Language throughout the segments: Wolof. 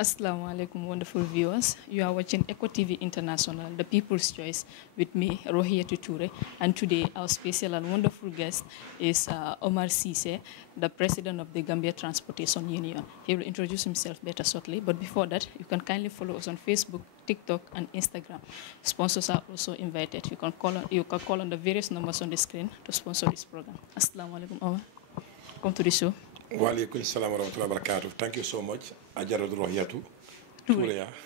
Assalamu alaikum, wonderful viewers. You are watching Eco TV International, the People's Choice, with me, Rohia Tuture. And today, our special and wonderful guest is Omar Cisse, the president of the Gambia Transportation Union. He will introduce himself better shortly. But before that, you can kindly follow us on Facebook, TikTok, and Instagram. Sponsors are also invited. You can call on the various numbers on the screen to sponsor this program. Assalamu alaikum, Omar. Welcome to the show. Wa alaikum salam wa rahmatullahi wa barakatuh. Thank you so much, Ajarad Rohiyatu.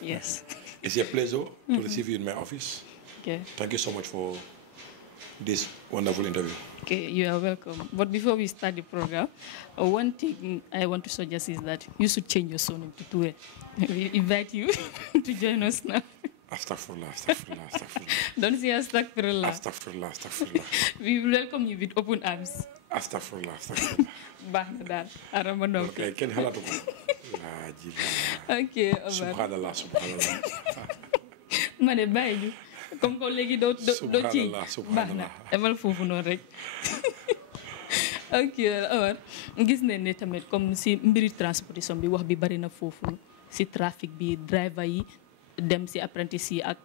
Yes. It's a pleasure to receive you in my office. Okay. Thank you so much for this wonderful interview. Okay, you are welcome. But before we start the program, one thing I want to suggest is that you should change your surname to Ture. We invite you to join us now. Astaghfirullah. Don't say astaghfirullah. Astaghfirullah. We welcome you with open arms. Astaghfirullah. Bahnadan. Aramadon. Okay, can halatu. Okay, Subhanallah. Mane bayu. Comme ko legi do ci. Subhanallah. Emal fofu non rek. Ok, alors gis nañ ne tamit comme si mbiri transportation bi wax bi bari na fofu si trafic bi driver yi dem si apprentice yi ak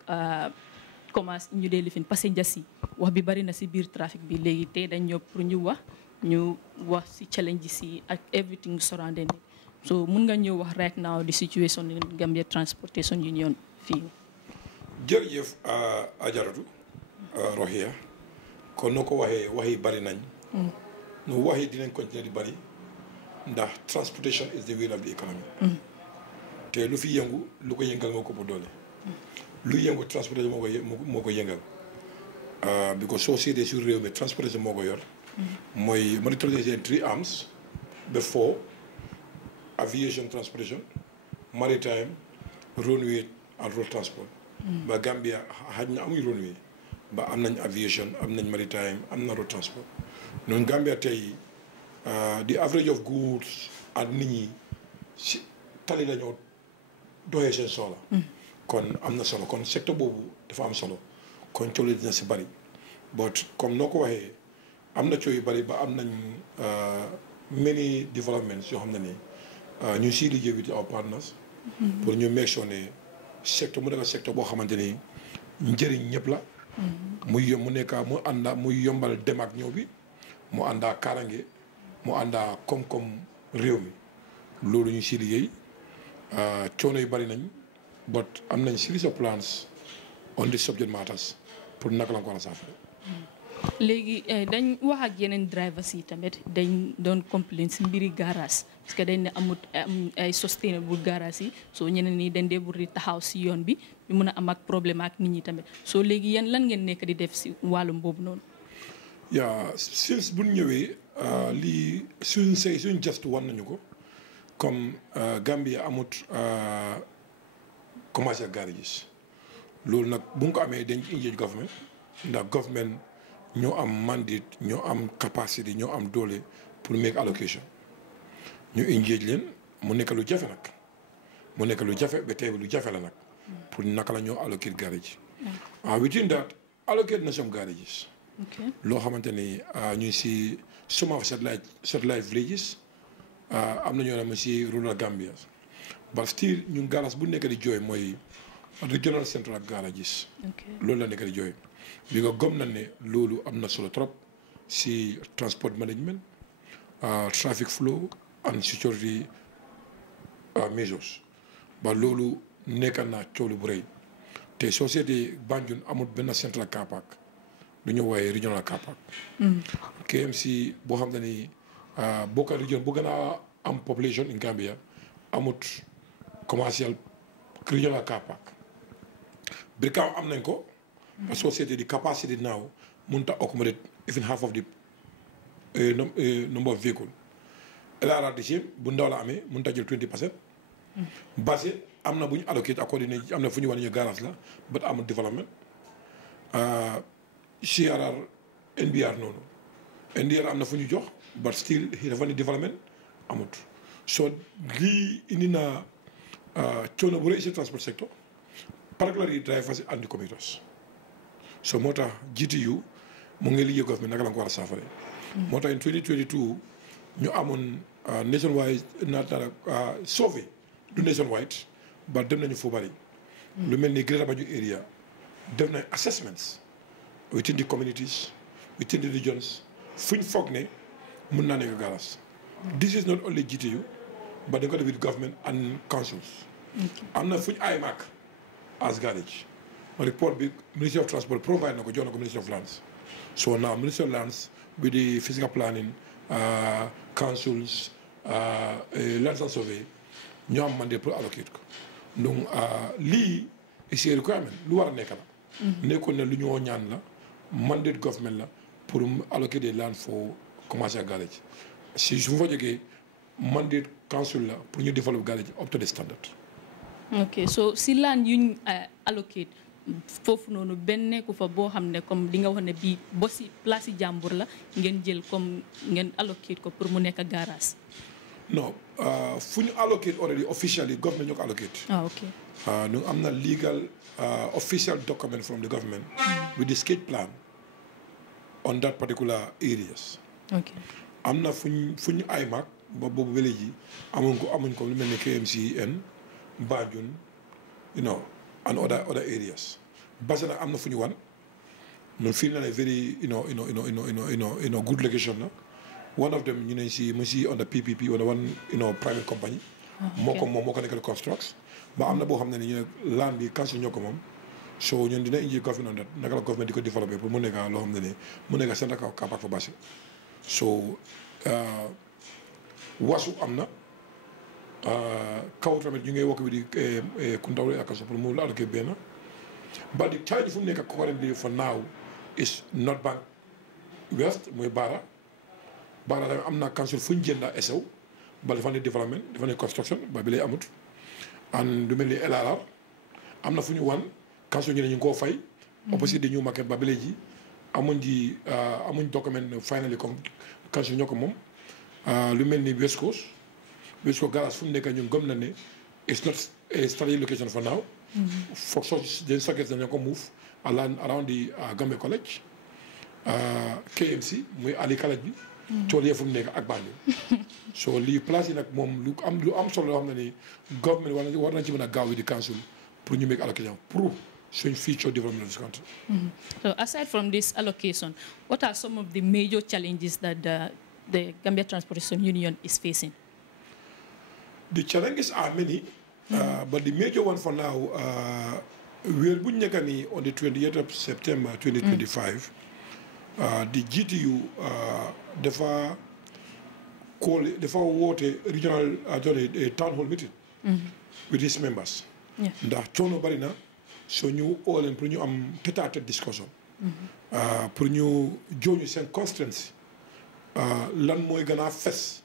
commence ñu dee lifin passengers yi wax bi bari na si biir trafic bi léegi tey dañ ñëw pour ñu wax si challenges yi ak everything surrounding it. So mun nga ñëw wax right now the situation in Gambia Transportation Union fii. Jërëjëf Ajaratu Rohia kon noo ko waxee wax yi bari nañ. nu wax yi dinañ continuer di bari ndax transportation is the wheel of the economy. te lu fi yëngu lu ko yëngal moo ko bu doole. lu yëngu transportation moo ko yëngal. because soo seetee sur réew mi transportation moo ko yor. mooy monitoring three arms before aviation transportation, maritime, runway and road transport. Ba Gambia xaj na amuñ runway ba am nañ aviation am nañ maritime am na road transport. noonu Gambia tey the average of goods ak nit ñi si tali la ñoo doxee seen soxla. kon am na solo kon secteur boobu dafa am solo kon coono dina si bari but comme noo ko waxee am na coono yu bari ba am nañ many developments yoo xam ne ni ñu ngi siy liggéey with our partners. pour ñu make sure ne secteur mu nekk secteur boo xamante ni njëriñ ñëpp la. mu nekk muy yombal dem ak ñëw bi mu àndaa kaarange mu àndaa koom-koom réew mi loolu ñu siy liggéey coono yu bari nañ. but am nañ series of plans on this subject matters pour naka la ko war a saafara. léegi dañ wax ak yeneen drivers yi tamit dañ doon complain si mbiri garage parce que dañ ne amut ay sustainable garage yi soo ñeneen ñi dañ dee buri taxaw si yoon bi ñu mën a am ak problème ak nit ñi tamit soo léegi yan lan ngeen nekk di def si wàllum boobu noonu. yaa since bu ñu ñëwee lii suñ gestu wan nañu ko comme Gambia amut. commercial garages loolu nag bu nga ko amee dañ engage government ndax government ñoo am mandate ñoo am capacity ñoo am doole pour make allocation ñu engage leen mu nekk lu jafe nag mu nekk lu jafe ba tey lu jafe la nag pour naka la ñoo allocate garage within that allocate na some garages loo xamante ni ñu si some of satellite villages am na ñoo ne si rural Gambia but still ñun garage bu nekk di jooy mooy regional central garages. loolu la nekk di jooy bi nga gëm na ne loolu am na solo trop si transport management traffic flow and security measures ba loolu nekk na coow bu rëy te soo seetee Banjul amul benn central car park du ñu waaye regional car park. KMC boo xam ne ni bokk region bu gën a am population in Gambia amut commercial regional car park Brikama am nañ ko. parce que c'était the capacity now mënut a accommodate even half of the number of vehicle. LRRTC bu ndaw la amee mënut a jël 20%. Basse am na bu ñu allocate according am na fu ñu war a ñëw garage la but amul développement. CRR NBR noonu NDR am na fu ñu jox but still dafa ni développement amut so lii indi na coono bu rëy si transport sector particularly drivers and the commuters so moo tax GTU mu ngi liggéey government naka la ko war a saafara moo tax in 2022 ñu amoon nationwide survey du nationwide ba dem nañu fu bari lu mel ni Greater Banjul area def nañ assessments within the communities within the regions fuñ foog ne mun naa nekk garage this is not only GTU but dañ ko def with government and councils am na fuñ ay mark as garage report bi Ministry of Transport provide na ko jox na ko Ministry of Lands so now Ministry of Lands with the physical planning councils lands and survey ñoo am mandate pour allocate ko donc lii is a requirement lu war a nekk la nekkoon ne lu ñoo ñaan la mandate government la pour alloquer des land for commercial garage si su ma fa jógee mandate council la pour ñu develop garage up to the standard. ok so si land yuñ allocate foofu noonu benn nekku fa boo xam ne comme li nga wax ne bii bo si place yi jàmbur la ngeen jël comme ngeen allocate ko pour mu nekk garage. non fu ñu allocate already officially government ñoo ko allocate. ok. ñu am na legal official document from the government with the skate plan on that particular areas. ok. am na fu ñu ay mag ba boobu ba léegi amuñ ko lu mel ni KMCN Banjul and other areas parce que am na fu ñu wan ñun feel na ne very good location la one of them ñu ne si mu si on the PPP wala one private company moo ko nekkal constructs ba am na boo xam ne ni ñu ne land bi council ñoo ko moom so ñun dina indi government on that naka la government di ko développé pour mu nekk loo xam ne ni mu nekk seen kapak fa basi so wasu am na kaw tamit ñu ngay wokk bi di Kuntaw ak so pour mu la alloqué benn but the challenge fu mu nekk currently for now is North Bank West mooy Barra tamit am na council fu ñu jënda esew ba dafa ne développement dafa ne construction ba bi lay amut and du mel ni LRR am na fu ñu wan council ñu ne ñu ngi koo fay opposite di ñu market ba bi léegi amuñ document finally comme council ñoo ko moom lu mel ni West Coast garage fu mu nekk ñun gëm na ne it's not a strategic location for now for such den sockets dañoo ko move around the Gambia College KMC muy Ali College bi tool yee fu mu nekk ak Banjul so lii place yi nag moom lu am solo yoo xam ne ni government war nañ ci mën a gaaw yi di council pour ñu make allocation pour suñ future development of this country. So aside from this allocation, what are some of the major challenges that the Gambia Transportation Union is facing? The challenges are many, but the major one for now, we're on the 28th of September 2025. The GTU dafa woote regional town hall meeting with its members. ndax coono bari na so ñu oo leen pour ñu am tête-à-tête discussion. pour ñu jooñu seen constraints lan mooy gën a fes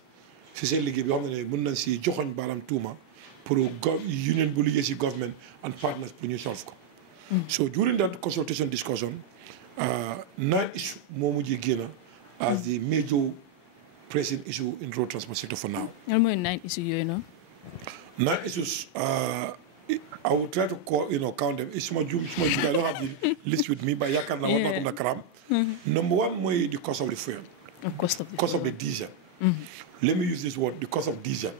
si seen liggéey bi xam ne mën nañ si joxoñ baaraam tuuma pour union bu liggéey si government and partners pour ñu solve ko. so during that consultation discussion 9 issues moo mujjee génn as the major pressing issue in road transport sector for now. lan mooy 9 issues yooyu noonu. 9 issues. I will try to count them. It's my job. I don't have the list with me, but I can Number one, the cost of the fuel. Cost of the diesel. Let me use this word: the cost of diesel.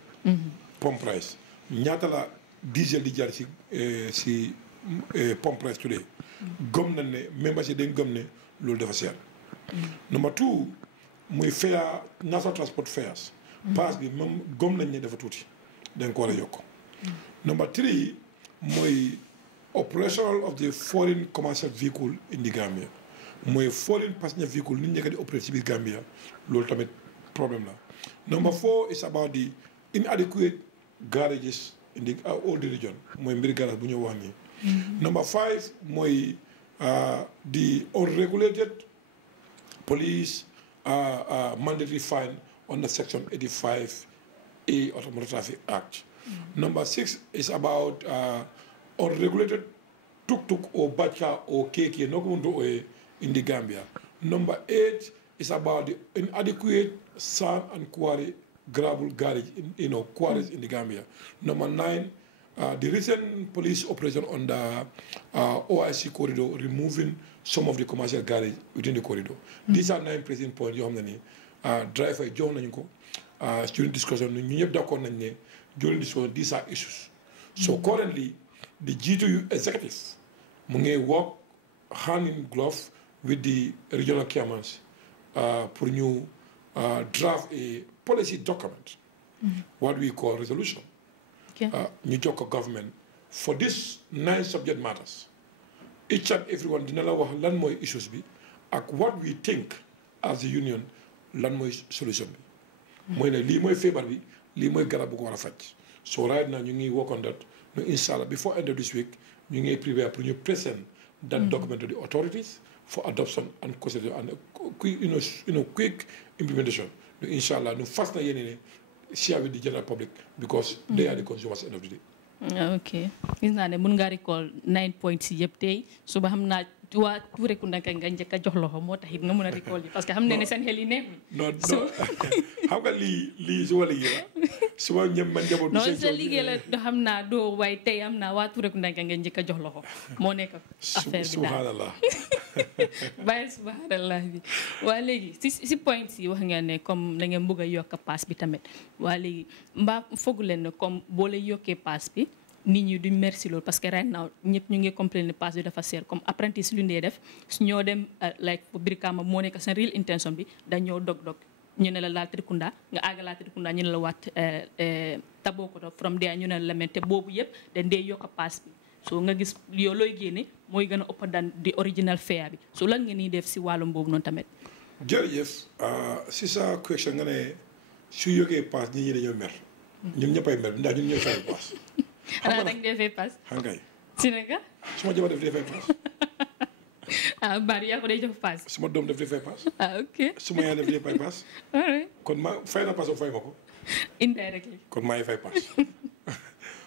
Pump price. Nyata la diesel di jar si pump price today. Gom ne members yi dañ gom ne loolu dafa seer. Number two, muy fare national transport fares. Pass bi même gom nañ ne dafa tuuti. Dañ ko war a yokk. Number three, my operational of the foreign commercial vehicle in the Gambia. My foreign passenger vehicle ni nekk di operate in Gambia, loolu tamit problem la. Number 4 is about the inadequate garages in the all the region. Mooy mbiri garage bu ñu wax nii. Number 5 mooy the unregulated police mandatory fine under Section 85A of the Motor Traffic Act. Number 6 is about unregulated tuk-tuk or bacha or keke in the Gambia. Number 8 is about the inadequate sand and quarry gravel garage, quarries in the Gambia. Number 9, the recent police operation on the OIC corridor, removing some of the commercial garage within the corridor. These are 9 present points. You have driver John and during discussion, during discussion, these are issues. So currently, the G2U executive work hand in glove with the regional chairmans for new draft a policy document, what we call resolution. New York government for this 9 subject matters. Each and everyone dina la wax lan moy issues bi ak what we think as a union lan moy solution bi. Moy ne li moy febar bi, li moy garab bu ko wara fajj. So right now ñu ngi work on that. No, inshallah before end of this week ñu ngi prepare pour ñu present that document to the authorities for adoption and consideration and quick implementation. No, inshallah no fast na yene share with the general public because they are the consumers at the end of the day. Okay. Gis naa ne mun nga recall 9 points yëpp tey suba xam naa waa Touré Kunda nga njëkk a jox loxo moo tax it nga mun a recall yi parce que xam ne ne seen xel yi neexul. non xam nga lii su ma liggéey la su ma ñëm man njaboot bi non sa liggéey la do xam naa doo waaye tey am naa waa Touré Kunda nga njëkk a jox loxo moo nekk affaire bi subhanallah bàyyi subhanallah bi waa léegi si points yi wax nga ne comme da ngeen bëgg a yokk paas bi tamit waa léegi mbaa fogu leen ne comme boo lay yokkee paas bi nit ñi duñ merci loolu parce que right now ñëpp ñu ngi complain ne pass bi dafa seer comme apprenti lu ndee def su ñoo dem like Brikama moo nekk seen real intention bi dañoo dog ñu ne la laal Trikunda nga àgga laal Trikunda ñu ne la waat Tabokoto from there ñu ne la mente boobu yëpp dañ dee yokk pass bi so nga gis yow looy génne mooy gën a ëpp daan di original fare bi so lan ngeen ni def si wàllum boobu noonu tamit. jërëjëf si sa question nga ne su yóggee pass nit ñi dañoo mer. ñun ñëppay mer ndax ñun ñooy fay pass. xanaa nag dee fay pass. xam nga si naka. suma jabar def dee fay pass. Bari yaa ko day jox pass. suma doom def dee fay pass. ok. suma yaay def dee fay pass. kon ma fay na pass o fay ma ko. indirectly. kon maa ngi fay pass.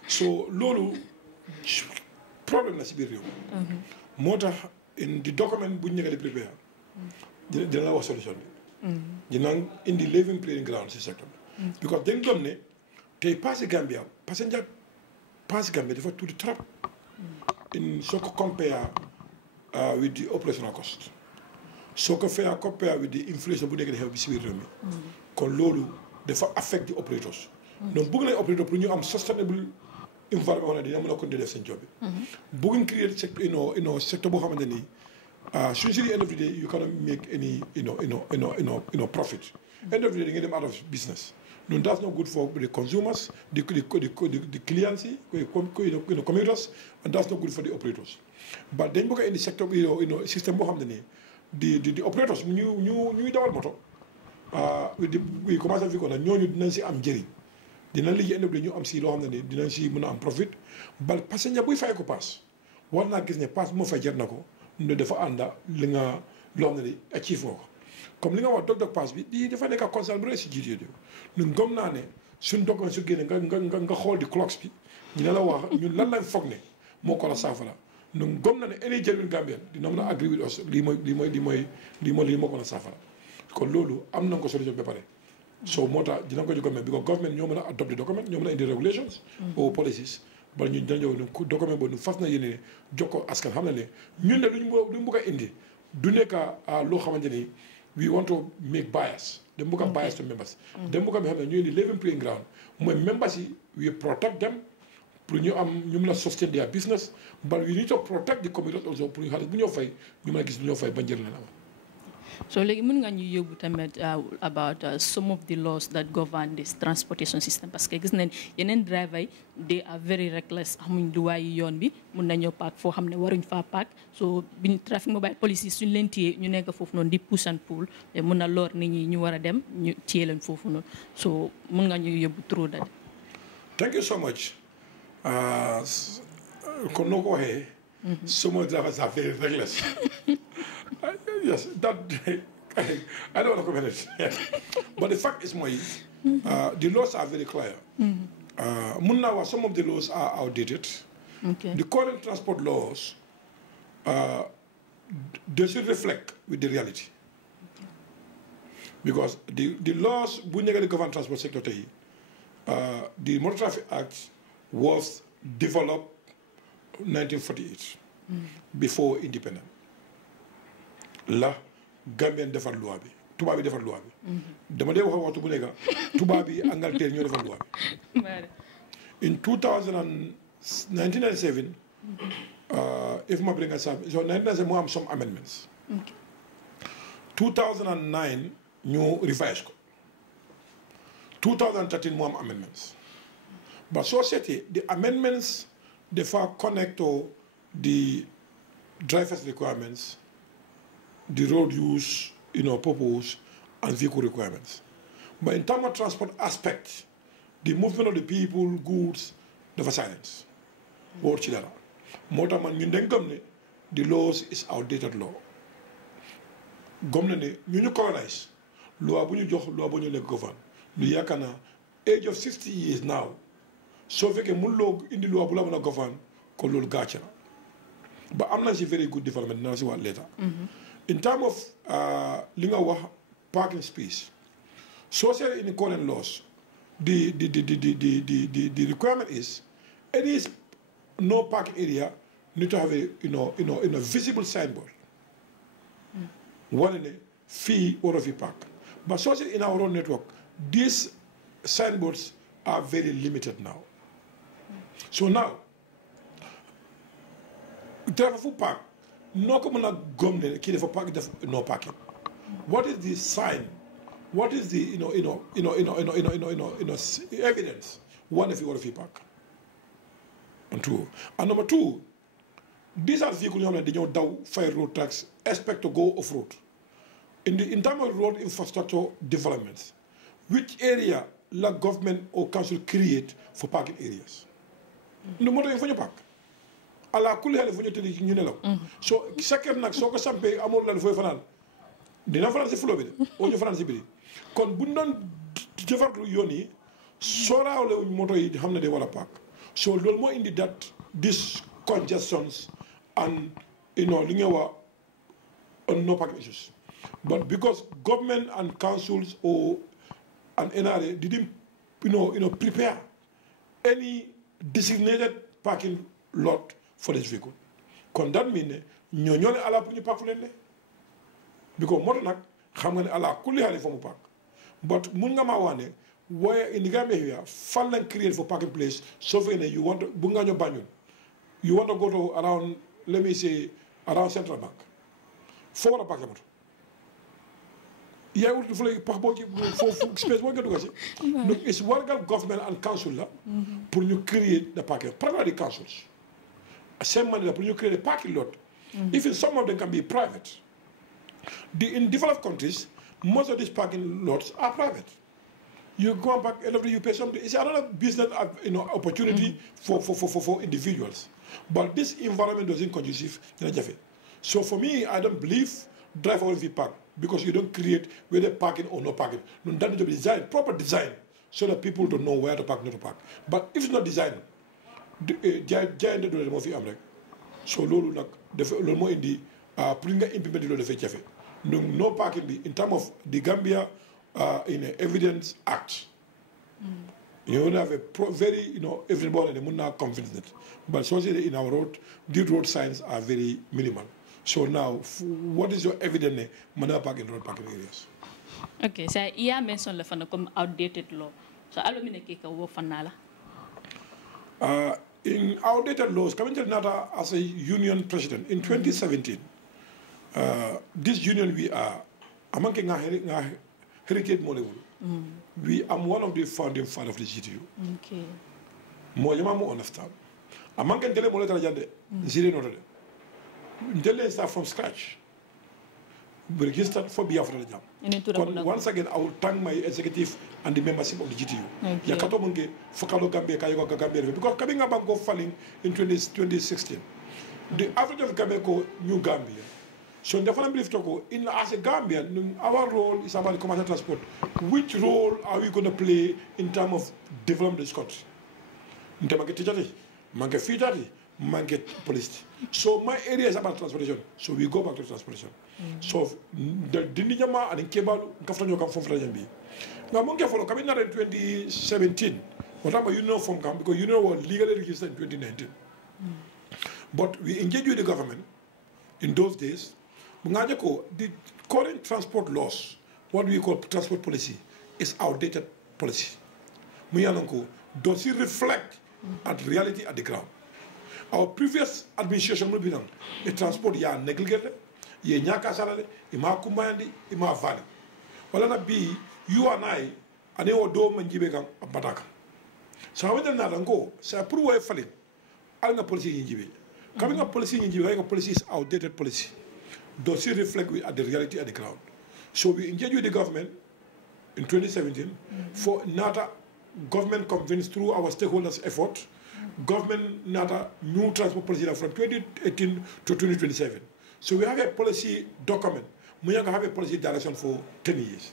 so loolu problème la si biir réew. moo tax in di document bu ñu nekk di prépare. dina la wax solution bi. dina indi living playing ground si secteur bi. because dañ gëm ne tey passé Gambia parce que pass Gambia dafa tuuti trop in soo ko compare with the operational cost soo ko compare with the inflation bu nekk di xew bi si biir réew mi kon loolu dafa affect the operators donc bëgg nañ operator pour ñu am sustainable environment wax ne dina mën a continuer def seen job bi bëgguñ créer secteur boo xamante ni suñ si end of the day you cannot make any profit end of the day da ngay dem out of business. No, that's not good for the consumers, the clients, the commuters, and that's not good for the operators. But then, in the sector, system, the operators, new double motor, with the commercial vehicle, and you didn't see am jerry. The only end of the new am see low didn't see am profit. But passenger, we fire pass. One like is a pass more for Jernako, no, the for under Linga London achieve work. Comme li nga wax dog pass bi di dafa nekk concern bu rëy si jiite yi ñun gëm naa ne suñ dogoon su génne nga xool di clocks bi ñu ne la wax ñun lan lañ foog ne moo ko la saafara ñun gëm naa ne any genuine Gambian dina mën a agree with us lii moo ko la saafara kon loolu am na ko solution ba pare so moo tax dina ko jox because government ñoo mën a adopt the document ñoo mën a indi regulations or policies bala ñu dañoo document boobu ñu fas na yéene jox ko askan xam na ne ñun de duñ bëgg a indi du nekk loo xamante ni we want to make bias. They book a bias to members. They book a living playing ground. My members, we protect them. You sustain their business, but we need to protect the community also. So, like, mun nga ñu yóbbu tamit about some of the laws that govern this transportation system parce que gis nañ yeneen driver yi they are very reckless amuñ luwaayu yoon bi mun nañoo paak foo xam ne waruñ faa paak so biñ traffic mobile police yi suñ leen téye ñu nekk foofu noonu di push and pull te mun na lor nit ñi ñu war a dem ñu téye leen foofu noonu so mun nga ñu yóbbu through that. Thank you so much. Kon noo ko waxee. Some of drivers are very reckless. Yes, that I don't want to comment it. But the fact is, the laws are very clear. Some of the laws are outdated. Okay. The current transport laws, they should reflect with the reality. because the laws bu ñu the government transport sector tey the Motor Traffic Act was developed 1948 before independence la Gambien defar loi bi tubaab bi defar loi bi dama dee wax waxtu bu nekk tubaab bi Angleterre ñoo defar loi bi in 1997 if ma bring us up so 1997 moo am some amendments 2009 ñu revise ko 2013 moo am amendments but soo seetee the amendments dafa connect to the driver's requirements the road use purpose and vehicle requirements but in terms of transport aspect the movement of the people goods dafa silence wóor ci dara moo tax man ñun dañ gëm ne the laws is outdated law gëm na ne ñu colonize loi bu ñu jox loi bu ñu nekk govern lu yaakaar naa age of 60 years now soo fekkee mënuloo indi loi bu la mën a govern kon loolu gàcce la ba am na si very good development dina la si wax later in terms of li nga wax parking space soo seetee in current laws the requirement is it is no parking area need to have a visible signboard wane ne fii waroo fi park but soo seetee in our own network these signboards are very limited now so now driver fu park noo ko mën a gom ne kii dafa park def no parking what is the sign what is the evidence one if you war a fi park and number two these are vehicles yoo xam ne dañoo daw fay road tax expect to go off road in terms of road infrastructure developments which area la government or council create for parking areas no moto yi fa ñu park ala kulli xale fu ñu tëdd ñu nelaw so sa kër nag soo ko sampee amoon lan fooy fanaan dina fanaan si flow bi de oo ñu fanaan si biir kon bu ñu doon jëfarlu yoon yi sooraawle wuñ moto yi xam ne day war a park so loolu moo indi that these congestions and li nga wax no parking issues but because government and councils or and NRA didn't prepare any designated parking lot for this vehicle kon that mean ne ñoo ne ala pour ñu park fu leen ne because moto nag xam nga ne ala kulli xaali fa mu park but mun nga maa wax ne waaye in the Gambia here fan lañ create for parking place soo fekkee ne bu nga ñoo Banjul you want to go to around let me say around Central Bank foo war a park moto yaa ngi fu lay pax boo ci foofu space boo nga dugg si donc it's wargal government and council la pour ñu create the parking primarily councils same money la pour ñu create a parking lot even some of them can be private in developed countries most of these parking lots are private you go back end of the day you pay something it's another business opportunity for individuals but this environment wasn't conducive dina jafe so for me I don't believe drive all the park because you don't create whether parking or no parking. No, that needs to be designed, proper design, so that people don't know where to park, not to park. But if it's not designed, giant do the movie Amrek. So lolu nak lolu mo indi pour nga implement lolu defay jafé. No parking be in terms of the Gambia in a Evidence Act. You don't have a very everybody mun na confidence that. But so in our road, the road signs are very minimal. So now, what is your evidence for parking road parking areas? Okay, so you mentioned the outdated law. So alumina keka wo fanala. In outdated laws, coming to Nata as a union president in 2017, this union we are among heritage model. We am one of the founding fathers of the GTU. Okay. Mo understand. Among tele mo letara jande zire no de. Ndele start from scratch. We registered for Biafra Jam. Once again, I will thank my executive and the membership of the GTU. Yakato munge fokalo Gambia kayo Gambia because coming up and go falling in 2016. The average of Gambia ko New Gambia. So definitely believe to go in as a Gambian, our role is about the commercial transport. Which role are we going to play in terms of developing this country? In terms of teachers, manke feeders, manqué police. So my area is about transportation. So we go back to transportation. So the Dinijama and Kebalu, Kaftanyo come from Flajan. Now, Monke follow coming out in 2017. Whatever you know from camp, because you know was legally registered in 2019. But we engage with the government in those days. The current transport laws, what we call transport policy, is outdated policy. Does it reflect at reality at the ground? Our previous administration will be done. The transport ya neglected, ye nyaka salary, ima kumbandi, ima valley. Wala na be you and I, ane odo manjibe a bataka. So how many na go? So approve a falling. Alna policy in Jibe. Coming up policy in Jibe, policy is outdated policy. Does it reflect at the reality at the ground? So we engage with the government in 2017 for another government convinced through our stakeholders' effort, government another new transport policy from 2018 to 2027. So we have a policy document. We have a policy direction for 10 years.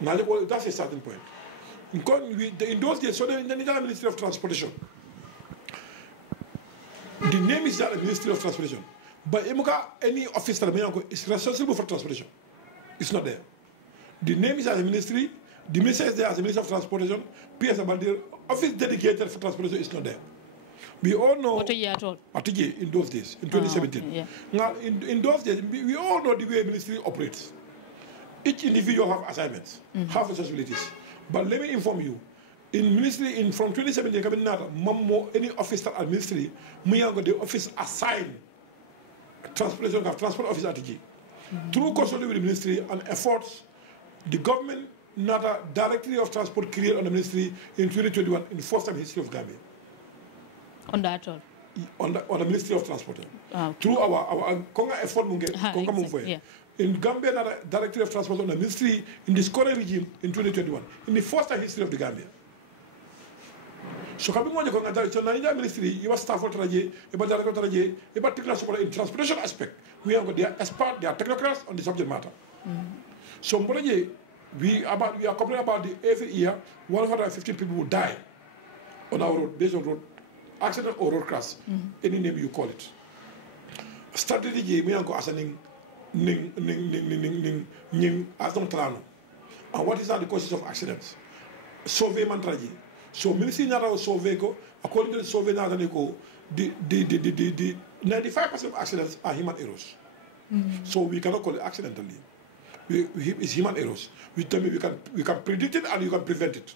Now that's a starting point. In those days, so the Ministry of Transportation, the name is the Ministry of Transportation. But any officer is responsible for transportation. It's not there. The name is as a ministry. The minister is there as a Minister of Transportation. PS Abaldir, office dedicated for transportation is not there. We all know. What a year at all? In those days, in 2017. Yeah. Now, in those days, we all know the way ministry operates. Each individual have assignments, have responsibilities. But let me inform you, in ministry, from 2017, any officer at ministry, the office assigned transport office at TG. Through consulting with the ministry and efforts, the government another directory of transport created on the ministry in 2021 in the first time history of Gambia. On that all? On the Ministry of Transport. Okay. Through our Konga effort, yeah. In Gambia, another directory of transport on the ministry in this current regime in 2021, in the first time history of the Gambia. So coming on the ministry, you was staff for Traje, about director Traje, about technical in transportation aspect. We have got their expert, their technocrats on the subject matter. So we are complaining about every year 115 people will die on our road based on road accident or road crash, any name you call it. Strategy we are going and what is the causes of accidents? Survey mantraji. So ministry nara survey ko according to the survey nara ko the 95% of accidents are human errors. So we cannot call it accidentally. It's human errors. We tell me we can predict it and you can prevent it.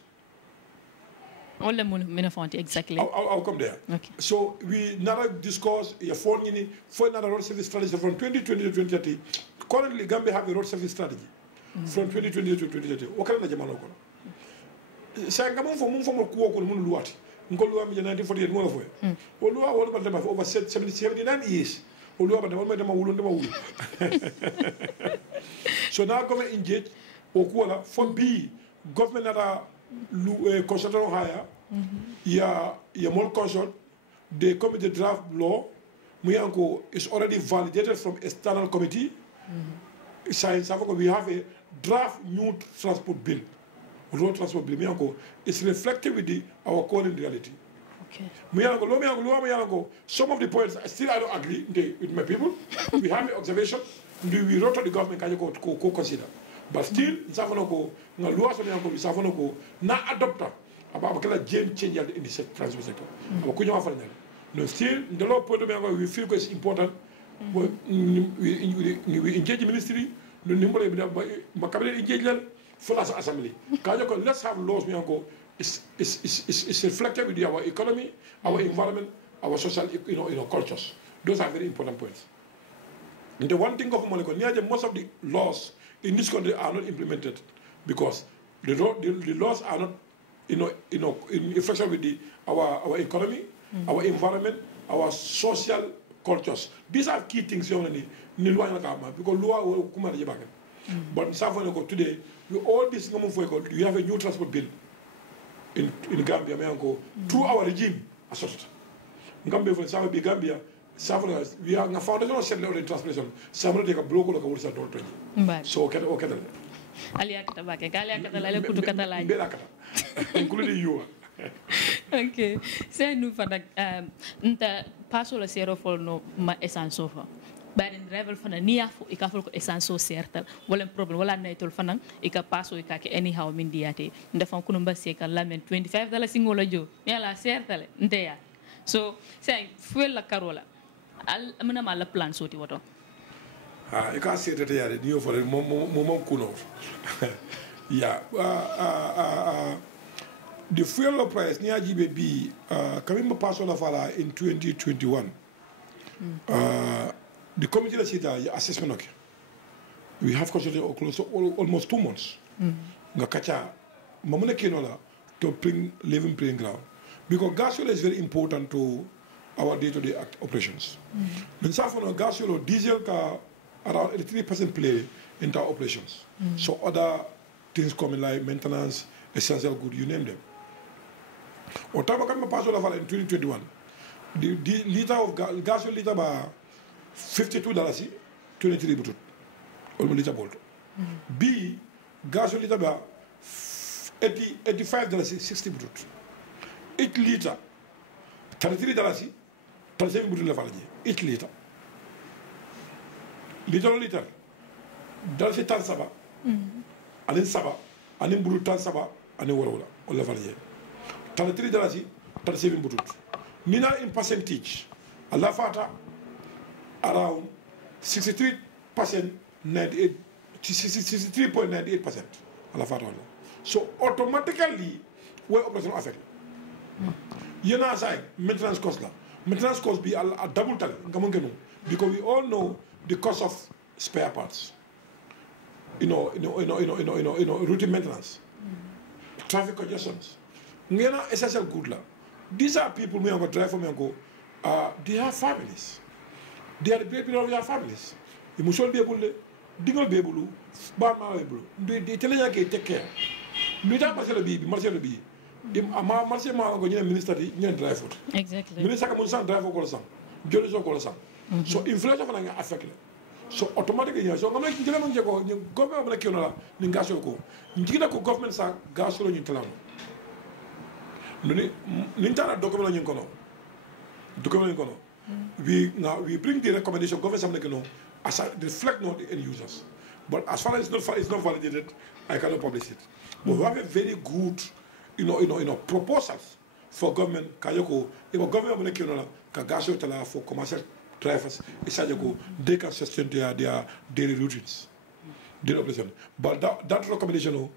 All the exactly. I'll come there. Okay. So we now discuss for another road service strategy from 2020 to 2030. Currently, Gambia have a road service strategy from 2020 to 2030. What kind of jamano kono? Say come from kuo kono mun luati. Ngolo am 1948 mo lafo. O luwa wala ba dama for over 79 years. O luwa ba dama dama wulu. So now government engage o kuola for B government nada consultant hire, your more consult, they come with the draft law, Muyanko is already validated from external committee. Science, we have a draft new transport bill, road transport bill. Muyanko is reflected with our current reality. Okay. Muyanko, some of the points still I don't agree with my people. We have an observation. We wrote to the government can you go consider. But still, Safonoko, na law Safonoko, na adopter about game change in the transport sector. No, still, the law point we feel it's important. We engage the ministry, the number of engage for us assembly. Let's have laws, it's reflected with our economy, our environment, our social cultures. Those are very important points. And the one thing of Monaco, most of the laws in this country are not implemented because the laws are not, in effect with our economy, our environment, our social cultures. These are key things because but today, with all this, we have a new transport bill in Gambia, through our regime. Gambia, for example, Gambia, we are a foundation settler in transportation. Some take a block of a don't so okay. Including you. Okay. Say nu fanak nta paso la sero fol no ma essence sofa. Baden driver fana ni afo ikafol ko essence so certal wala problem wala naytol fanan ika paso ikake anyhow min diate ndefan kuno mbase ka lamen $25 singola jo yala certale nteya. So say fuel la carola al amana mala plan soti woto. You can't say that here. You for mom kuno. Yeah. The fuel price near GBB coming pass on fala in 2021. The committee that sit assessment okay. We have consulted almost 2 months. Nga kacha mamuna kinola to bring living playing ground because gas fuel is very important to our day-to-day operations. When safono gas fuel diesel car around 83% play into our operations. So other things coming like maintenance, essential good, you name them. Otama kama paso la in 2021, the liter of gas liter ba $52, 23 butut, almost liter bolt. B gas liter ba $85, 60 butut. 8 liter, $33, 37 butut la fala 8 liter. Liter dal ci tan saba anin saba anin bulu tan saba anin wala wala fala je $33 37 butut mina in percentage Allah fata around 63% 98 63.98% Allah fata wala so automatically we operation affect yena say maintenance cost be a double tal ngamon because we all know the cost of spare parts, routine maintenance, traffic congestions. Essential good la. These are people who drive for me and go. They have families. They are the people of their families. You must be able to, dingle be able to, bad man be able to. They tell you take care. You don't marshal be, marshal be. Marshal man go you minister you drive foot. Exactly. Minister come on drive for call Jolly so call So inflation for affect. So automatically, so I'm like, government like you know, Ningasoko, Nigina government sa gas in Talano. Nintana document in Kono. Document in Kono. We bring the recommendation, government like you know, as I reflect on the end users. But as far as it's not validated, I cannot publish it. But we have a very good, proposals for government. Kayoko, if a government like you know, Kagasho Tala for commercial drivers, they can sustain their daily routines, daily operation. But that recommendation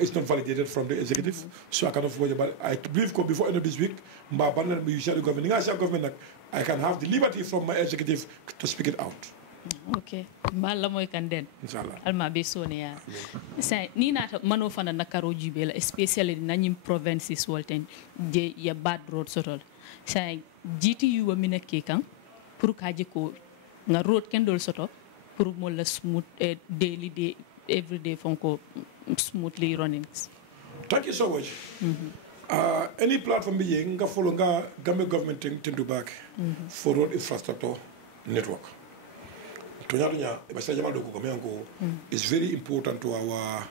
is not validated from the executive, so I cannot forward. But I believe before end of this week, government, I can have the liberty from my executive to speak it out. Okay, mala moy kan den inshallah alma be sonia say ni nata mano fana nakaro jubela especially nanyim provinces wolten je ya bad road sotol say GTU wa minake kan pour kaje ko nga road kendol soto pour mo la smooth daily day every day fonko smoothly running. Thank you so much. Any platform be nga follow nga Gambia government to do back for road infrastructure network. It's very important to our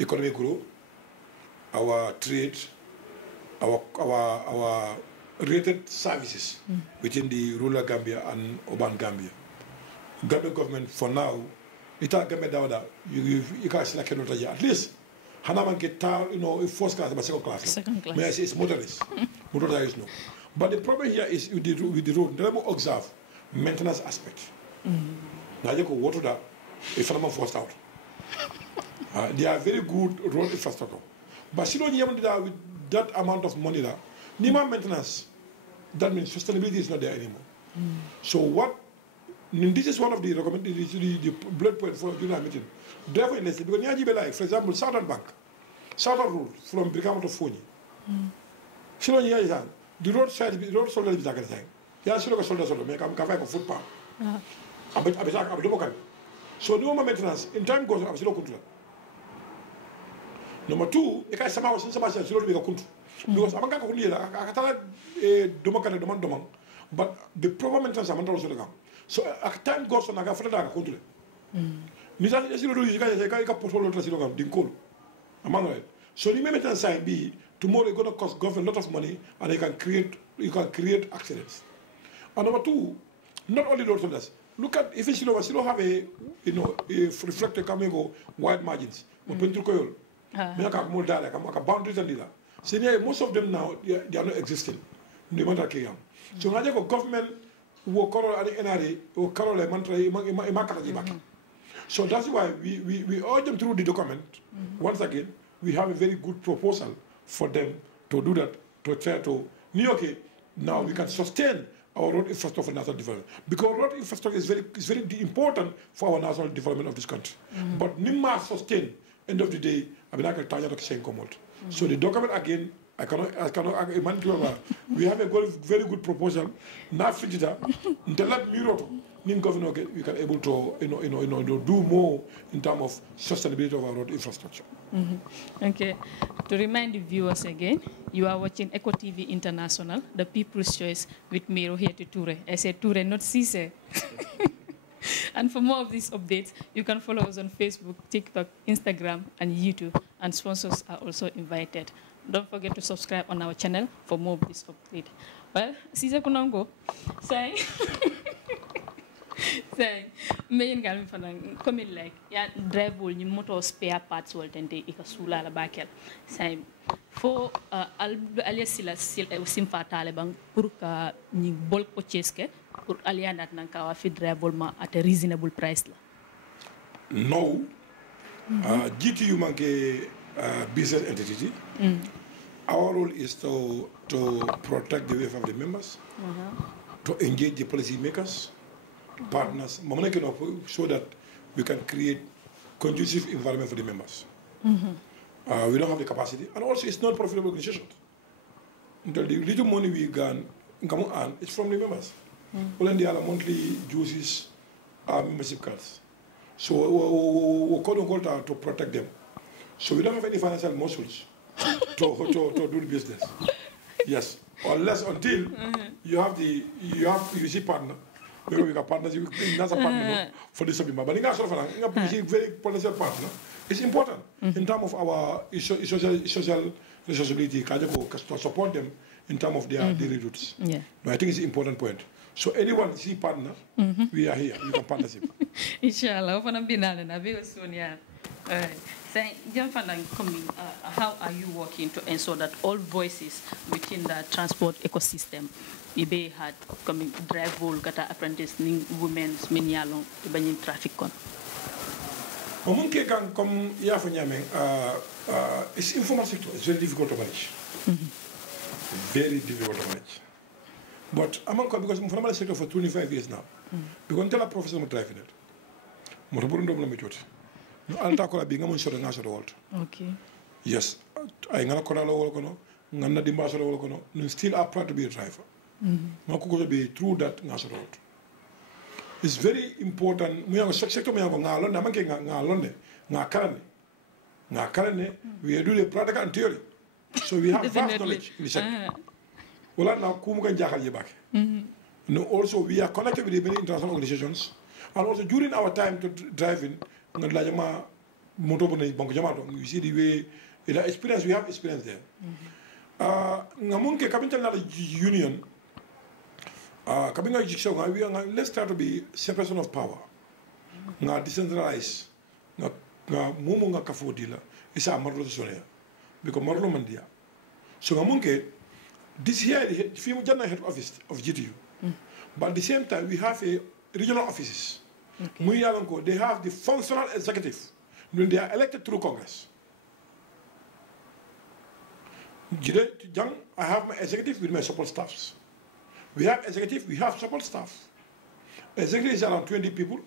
economic growth, our trade, our related services within the rural Gambia and urban Gambia. Gambia government for now, Gambia Dawada, you can see like at least Hanaman get first class but second class. Second class. May I say it's motorist. Motorized no. But the problem here is with the road, let me observe maintenance aspect. Now you go water that if I'm forced out. They are very good road infrastructure. But she don't even do that with that amount of money that Nima maintenance, that means sustainability is not there anymore. So this is one of the recommendations, the blood point for Junior meeting. Therefore, because Niajibe like, for example, Southern Bank, Southern Road from Brikama to Foni. She don't hear the road side, the road soldier is like a yeah, she look a soldier, make a footpath. So no more maintenance. In time goes, I'm still control. Number two, the guy somehow since I said, because I'm going to domang, but the proper maintenance I'm also the so at time goes on, I got for the control. Nisa, you guys, I got portfolio to Dinko. Among it. So the maintenance side be tomorrow it's going to cost government a lot of money, and you can create accidents. And number two, not only those others. Look at if you don't have a reflector coming go wide margins. Boundaries and most of them now they are not existing. So I think government will so that's why we urge them through the document. Once again, we have a very good proposal for them to do that, to try to now we can sustain our road infrastructure for national development. Because road infrastructure is very important for our national development of this country. But Nimma sustain, end of the day, so the document again, I cannot we have a very good proposal. Now governor we can able to do more in terms of sustainability of our road infrastructure. Okay. To remind the viewers again, you are watching Eco TV International, the People's Choice with me, Rohiyatu Toure. I said Toure, not Cisse. And for more of these updates, you can follow us on Facebook, TikTok, Instagram, and YouTube. And sponsors are also invited. Don't forget to subscribe on our channel for more of this update. Well, Cisse Kunongo, say. Say, main galmi fanang comme like ya drive bol ni moto spare parts woltente ika sula la bakel say fo aliasila simfa tale bang pour ka ni bol purchase ke pour alianat nan ka wa fi drive bol ma at a reasonable price la no GTU manke business entity our role is to protect the welfare of the members to engage the policy makers partners, so that we can create conducive environment for the members. We don't have the capacity, and also it's not profitable organization. The little money we earn, it's from the members. Well, they are monthly dues, membership cards. So we call to protect them. So we don't have any financial muscles to do the business. Yes, unless until you see partner. We got partners, that's a partner for this subject. But in a very potential partner, it's important in terms of our social responsibility to support them in terms of their daily routes. Yeah. But I think it's an important point. So anyone see partner, we are here. You can partnership. Inshallah, very soon, yeah. How are you working to ensure that all voices within the transport ecosystem ibe had coming drive vol kata apprentice ning women min yalong ibanin traffic kon mon ke kan comme ya fa nyame it's information it's very difficult to manage very difficult to manage but among because I'm from the sector for 25 years now because tell a professor mo drive it mo to burundom la me joti no alta ko la bi ngamon so nga so do wolto okay yes ay ngana ko la wol ko no ngana di mbaso wol ko no still are proud to be a driver. Be through that road. It's very important. We are sector we are we do the practical and theory. So we have vast knowledge in the sector. Well now no, also we are connected with the many international organizations and also during our time to driving you see the way the experience we have experience there. Union let's try to be separation of power. Decentralized. It's a because Marlo Mandia. So this here the head office of GTU. But at the same time we have a regional offices. Okay. They have the functional executive when they are elected through Congress. I have my executive with my support staffs. We have executive, we have support staff. Executive is around 20 people,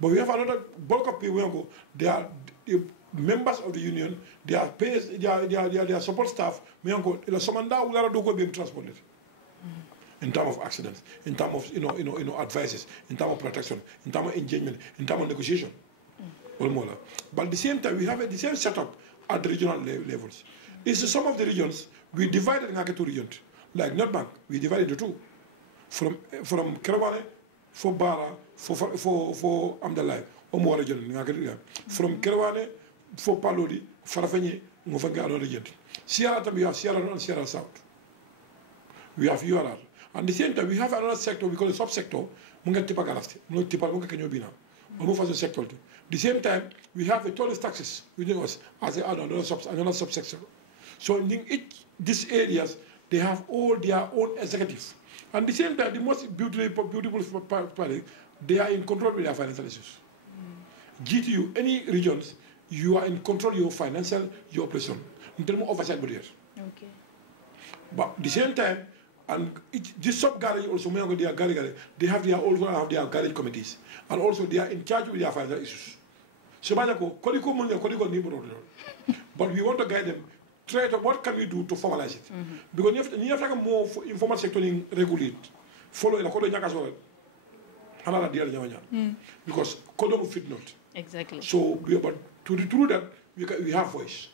but we have another bulk of people. They are the members of the union. They are their support staff. Transported. In terms of accidents, in terms of advices, in terms of protection, in terms of engagement, in terms of negotiation. But at the same time, we have the same setup at the regional levels. It's some of the regions we divided in two regions. Like Nordbank, we divided the two. From Kerewane, for Bara, for Amdalai, or more region. From Kerewane, for Palodi, Farafenye, mo fange another region. Sierra we have Sierra North and Sierra South. We have URR. At the same time, we have another sector, we call it subsector, munga tipa galasti, munga tipa munga kenyo bina. Almost as a sector. At the same time, we have the tourist taxes within us as another subsector. So in these areas, they have all their own executives. And at the same time, the most beautiful part, they are in control with their financial issues. GTU, any regions, you are in control of your financial, your operation. In terms of oversight, okay. But at the same time, and this sub garage also, they have their garage committees, and also they are in charge with their financial issues. So, but we want to guide them. Try to what can we do to formalize it? Because you have to more informal sector regulate, follow in a code because code fit not. Exactly. So, but to do that, we have voice.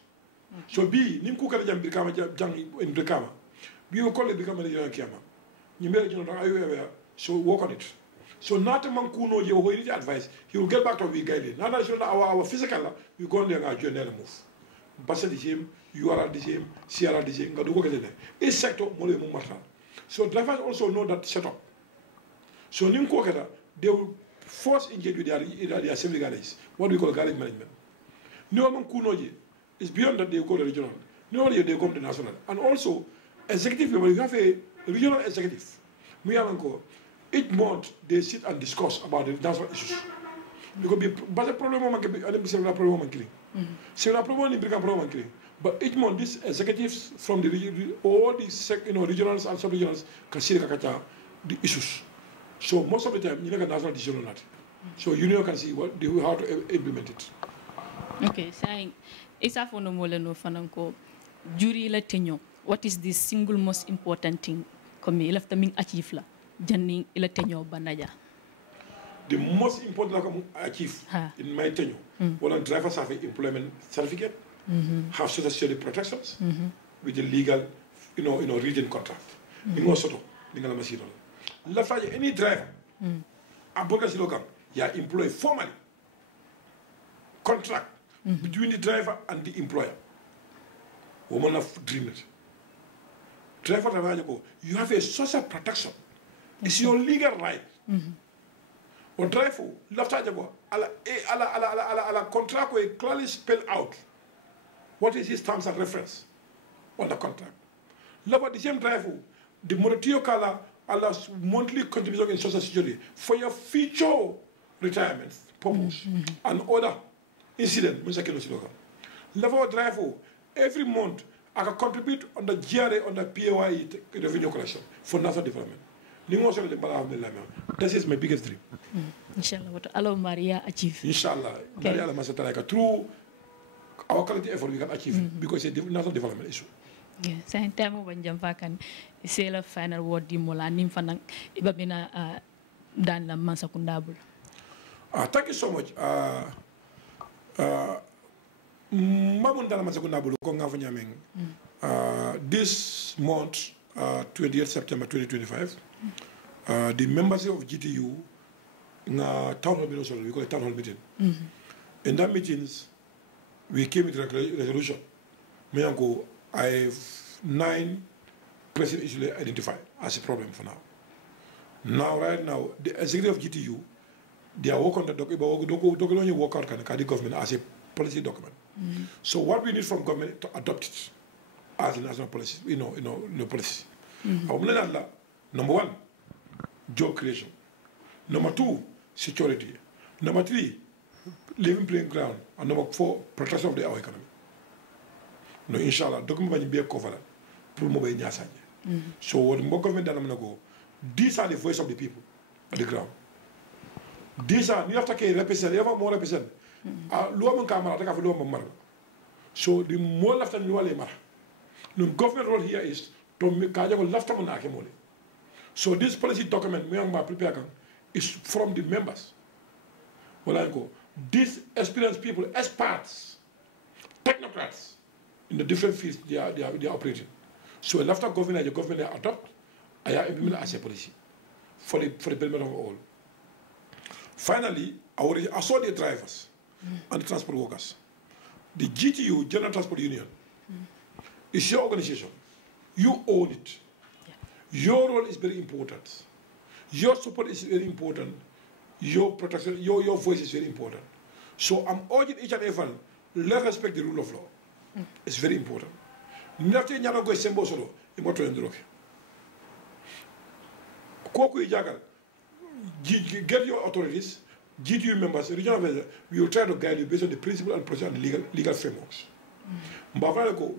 Okay. So, B, Nimku Karajam become jang in Brikama. We will call it become a Kiama. You may so work on it. So, not among Kuno, you will need advice. He will get back to we guided. Now that our physical, we go on there and join move. Bassa the same, URL the same, CRL the same, Gadugo get there. Each sector, Mole Mumata. So, drivers also know that setup. So, Nimko, they will force engage with their assembly garages, what we call garage management. No among Kunoji is beyond that they go to regional. No, they go to national. And also, executive level, you have a regional executive. Each month they sit and discuss about the national issues. Because the problem but each month these executives from the all these regionals and sub-regionals can see the issues. So most of the time, you know, national decision on that. So union can see how to implement it. Okay, saying isa fono moleno fananko juri la tenyo. What is the single most important thing komi lafta ming achieve la janning ila tenyo banaja? The most important thing I achieve in my tenure, when drivers have an employment certificate, have social security protections with the legal, region contract. In what sort of any driver, you are employed formally. Contract between the driver and the employer. Woman of dream it. Driver, you have a social protection. It's your legal right. Or driver, ala contract will clearly spell out what is his terms and reference on the contract. Love the same driver, the monetary color, monthly contribution in social security for your future retirement purpose and other incident. Love driver, every month I can contribute on the GRA on the PAYE revenue collection for national development. This is my biggest dream. Inshallah, what Allah Maria achieve. Inshallah, through our quality effort we can achieve it because it's a national development issue. Yeah, saying time of Jamfakan, say the final word di mola nimfanang ibabina dan la mansakundabul. Thank you so much. Mamundala mansakundabul konga fanyameng. This month, 28th September 2025, the members of GTU in a town hall meeting, we call it town hall meeting. In that meetings, we came with a resolution. I have 9 pressing issues identified as a problem for now. Right now, the executive of GTU, they are working on the document, work out the government as a policy document. So what we need from government to adopt it as a national policy, policy. Number 1, job creation. Number 2, security. Number 3, living playing ground. And number 4, protection of our economy. No, inshallah, document will be covered. So what the government does, these are the voice of the people on the ground. These are, you have to represent, you have more represent. So the more left than you are, the government role here is to make left. So this policy document is from the members. These experienced people, experts, technocrats in the different fields they are operating. So after government, the government adopt, I implement as a policy for the benefit of all. Finally, I saw the drivers and the transport workers. The GTU, General Transport Union, It's your organization. You own it. Your role is very important. Your support is very important. Your protection, your voice is very important. So I'm urging each and everyone, let's respect the rule of law. It's very important. Nothing you're not going to say, get your authorities, GTU members, regional members, we will try to guide you based on the principle and procedure and legal frameworks.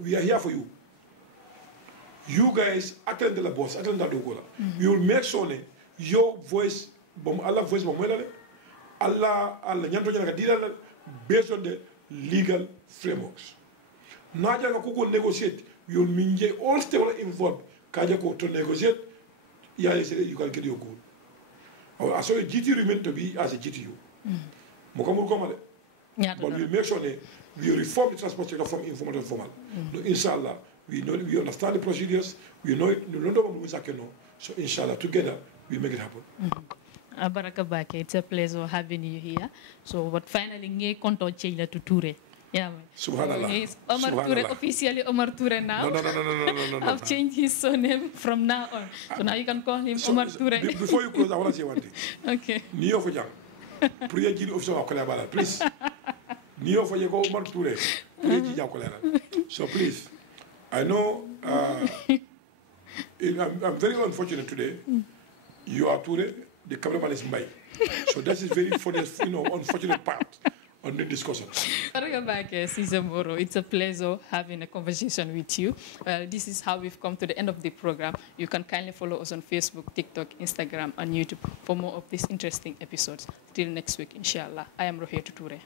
We are here for you. You guys attend the boss, attend the dogola. We will make sure that your voice, Allah voice, Allah based on the legal frameworks. Naja kuko negotiate, we will minje all stakeholders involved. Kaja ko to negotiate, you can get your goal. So GTU remain to be as a GTU. But we make sure that we reform the transport sector from informal to formal. Inshallah, we understand the procedures, we know it, so inshallah, together, we make it happen. Baraka Bake, it's a pleasure having you here. So, but finally, we contact Chayla to Toure. Yeah, Subhanallah. So Omar Toure, officially Omar Toure now. No. I've changed his surname from now on. So now you can call him Omar Toure. Before you close, I want to say one thing. Okay. Niyo for jang. Priya jiri official wa kolebala, please. Niyo for yego Omar Toure. Priya jiri kolebala. So please, I know I'm very unfortunate today. You are Toure, the cameraman is Mbai. So that is very unfortunate part on the discussion. It's a pleasure having a conversation with you. This is how we've come to the end of the program. You can kindly follow us on Facebook, TikTok, Instagram, and YouTube for more of these interesting episodes. Till next week, inshallah. I am Rohia Toure.